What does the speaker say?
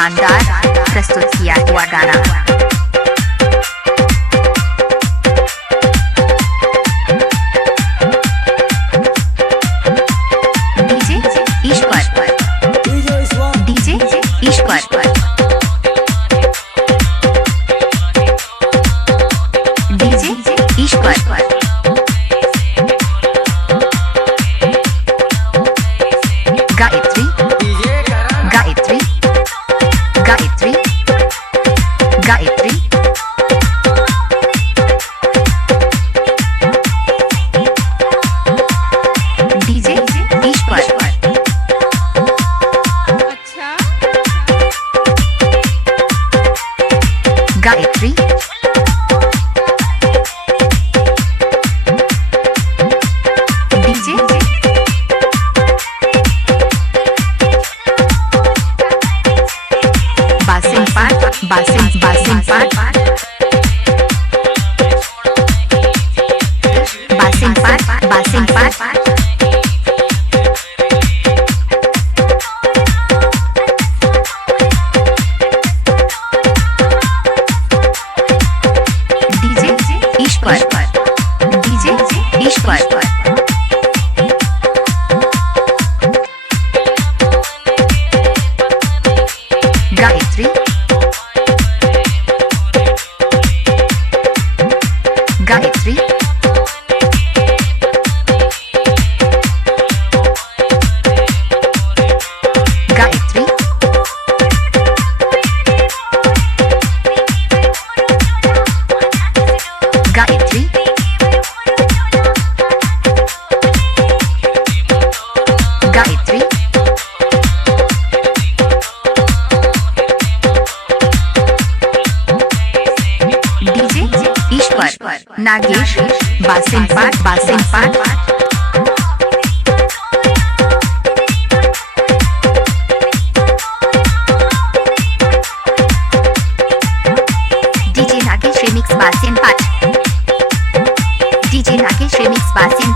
शानदार प्रस्तुत किया हुआ गाना। गायत्री गायत्री गायत्री गायत्री डीजे ईश्वर। अच्छा गायत्री बासिम पाट बासिम पाट बासिम पाट डीजे ईश्वर डीजे ईश्वर गायत्री गायत्री गायत्री गायत्री गायत्री डीजे ईश्वर नागेश बासिम पाट डीजे नागेश रिमिक्स बासिम पाट डीजे नागेश रिमिक्स बासिम